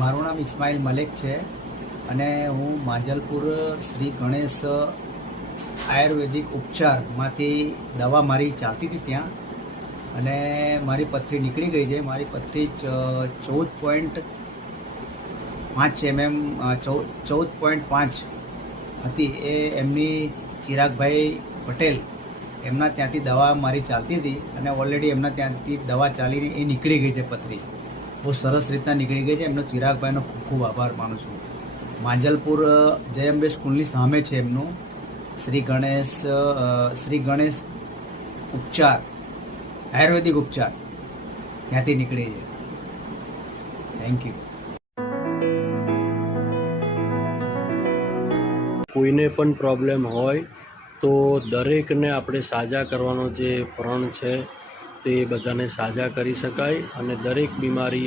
મારું નામ ઇસ્માઇલ મલિક છે અને હું માંજલપુર શ્રી ગણેશ આયુર્વેદિક ઉપચારમાંથી દવા મારી ચાલતી હતી ત્યાં, અને મારી પથરી નીકળી ગઈ છે. મારી પથરી 14.5 mm 14.5 હતી. એ એમની ચિરાગભાઈ પટેલ એમના ત્યાંથી દવા મારી ચાલતી હતી અને ઓલરેડી એમના ત્યાંથી દવા ચાલીને એ નીકળી ગઈ છે. પથરી બહુ સરસ રીતના નીકળી ગઈ છે. એમનો ચિરાગભાઈનો ખૂબ ખૂબ આભાર માનું છું. માંજલપુર જય અંબે સ્કૂલની સામે છે એમનું શ્રી ગણેશ ઉપચાર આયુર્વેદિક ઉપચાર, ત્યાંથી નીકળી છે. Thank you. કોઈને પણ પ્રોબ્લેમ હોય તો દરેકને આપણે સાજા કરવાનો જે પ્રણ છે તે બધાને સાજા કરી શકાય અને દરેક બીમારી